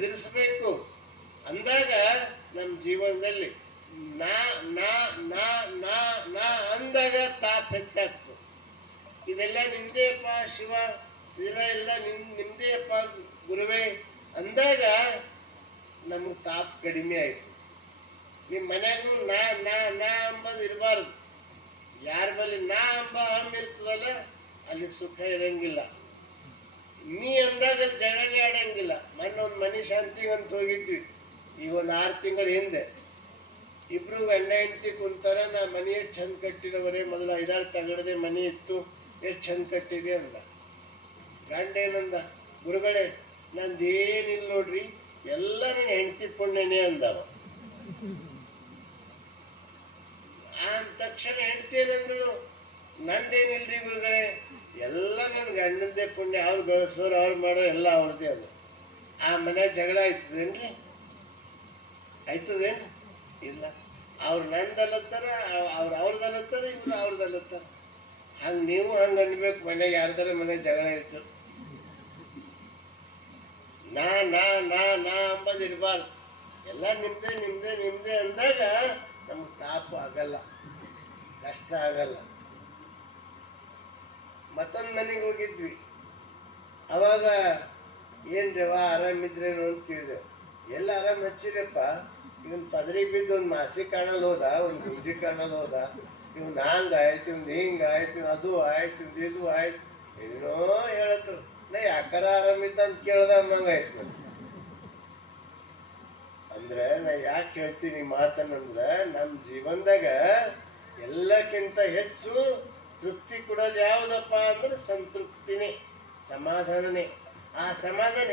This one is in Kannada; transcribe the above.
ಎದುರಿಸಬೇಕು ಅಂದಾಗ ನಮ್ಮ ಜೀವನದಲ್ಲಿ ನಾ ನಾ ನಾ ನಾ ನಾ ಅಂದಾಗ ತಾಪ್ ಹೆಚ್ಚಾಗ್ತದೆ. ಇದೆಲ್ಲ ನಿಮ್ದೇಪ್ಪ ಶಿವ, ಇದೆಲ್ಲ ಎಲ್ಲ ನಿಮ್ ನಿಮ್ದೇಪ್ಪ ಗುರುವೇ ಅಂದಾಗ ನಮ್ಗೆ ತಾಪ್ ಕಡಿಮೆ ಆಯ್ತು. ನಿಮ್ಮ ಮನೆಗೂ ನಾ ನಾ ನಾ ಅಂಬದು ಇರಬಾರ್ದು. ಯಾರ ಬಳಿ ನಾ ಅಂಬ ಹಮ್ ಇರ್ತದಲ್ಲ, ಅಲ್ಲಿ ಸುಖ ಇರಂಗಿಲ್ಲ. ನೀ ಅಂದಾಗ ಜಗಳ ಶಾಂತಿಗೆ ಅಂತ ಹೋಗಿದ್ವಿ. ಈಗ ಒಂದು ಆರು ತಿಂಗಳ ಹಿಂದೆ. ಇಬ್ರು ಗಂಡ ಹೆಂಡತಿ ಕುಂತಾರ, ನಾ ಮನೆ ಎಷ್ಟು ಚಂದ ಕಟ್ಟಿದವರೇ, ಮೊದಲು ಐದಾರು ತಗಡದೆ ಮನೆ ಇತ್ತು, ಎಷ್ಟು ಚಂದ ಕಟ್ಟಿದೆ ಅಂದ. ಗಂಡ ಏನಂದ, ಗುರುಗಳೇ ನಂದೇನಿಲ್ಲ ನೋಡ್ರಿ, ಎಲ್ಲ ನನ್ನ ಹೆಂಡತಿ ಪುಣ್ಯನೇ ಅಂದವ. ಅಂದ ತಕ್ಷಣ ಹೆಂಡತಿ ಏನಂದ್ರು, ನಂದೇನಿಲ್ರಿ ಗುರುಗಳೇ, ಎಲ್ಲ ನನ್ನ ಗಂಡಂದೇ ಪುಣ್ಯ, ಅವ್ರು ಬೆಳೆಸೋರು, ಅವ್ರು ಮಾಡೋ ಎಲ್ಲ ಅವ್ರದ್ದೇ ಅದು. ಆ ಮನೆ ಜಗಳ ಆಯ್ತದೇನ್ರಿ ಆಯ್ತದೇನು? ಇಲ್ಲ. ಅವ್ರು ನಂದಲ್ಲತ್ತಾರ ಅವ್ರು ಅವ್ರದಲ್ಲತ್ತಾರ ಇವ್ರು ಅವ್ರದಲ್ಲತ್ತಾರ ಹಂಗೆ ನೀವು ಹಂಗೆ ಅನ್ಬೇಕು ಮನೆಗೆ ಯಾರ್ದಾರ ಮನೆ ಜಗಳ ಇತ್ತು ನಾ ನಾ ನಾ ನಾ ಅಂಬದು ಇರಬಾರ್ದು. ಎಲ್ಲ ನಿಮ್ದೆ ನಿಮ್ದೆ ನಿಮ್ದೆ ಅಂದಾಗ ನಮ್ಗೆ ತಾಪು ಆಗಲ್ಲ. ಕಷ್ಟ ಆಗಲ್ಲ. ಮತ್ತೊಂದು ಮನೆಗೆ ಹೋಗಿದ್ವಿ. ಅವಾಗ ಏನ್ ದೇವ ಆರಾಮಿದ್ರೇನು ಕೇಳಿದೆ. ಎಲ್ಲ ಆರಾಮ್ ಹಚ್ಚಿರಪ್ಪ ಇವನ್ ಪದರಿ ಬಿದ್ದು ಒಂದು ಮಾಸಿ ಕಾಣಲ್ ಹೋದ, ಒಂದು ಗುಂಜಿ ಕಾಣಲ್ ಹೋದ. ಇವ್ನ ಹಂಗ ಆಯ್ತು, ಇವ್ನ ಹಿಂಗಾಯ್ತು ಅದು ಆಯ್ತು ಇದು ಆಯ್ತು. ಏನೋ ಹೇಳತ್ರು. ನಾ ಯಾಕಾರ ಆರಾಮಿದ್ದ ಅಂತ ಕೇಳ್ದ ಅನ್ನಂಗಾಯ್ತು ನನ್ಗೆ. ಅಂದ್ರೆ ನಾ ಯಾಕೆ ಹೇಳ್ತೀನಿ ಮಾತನ್ನಂದ್ರೆ ನಮ್ಮ ಜೀವನದಾಗ ಎಲ್ಲಕ್ಕಿಂತ ಹೆಚ್ಚು ತೃಪ್ತಿ ಕೊಡೋದು ಯಾವುದಪ್ಪ ಅಂದ್ರೆ ಸಂತೃಪ್ತಿನೇ, ಸಮಾಧಾನನೇ. ಆ ಸಮಾಧಾನ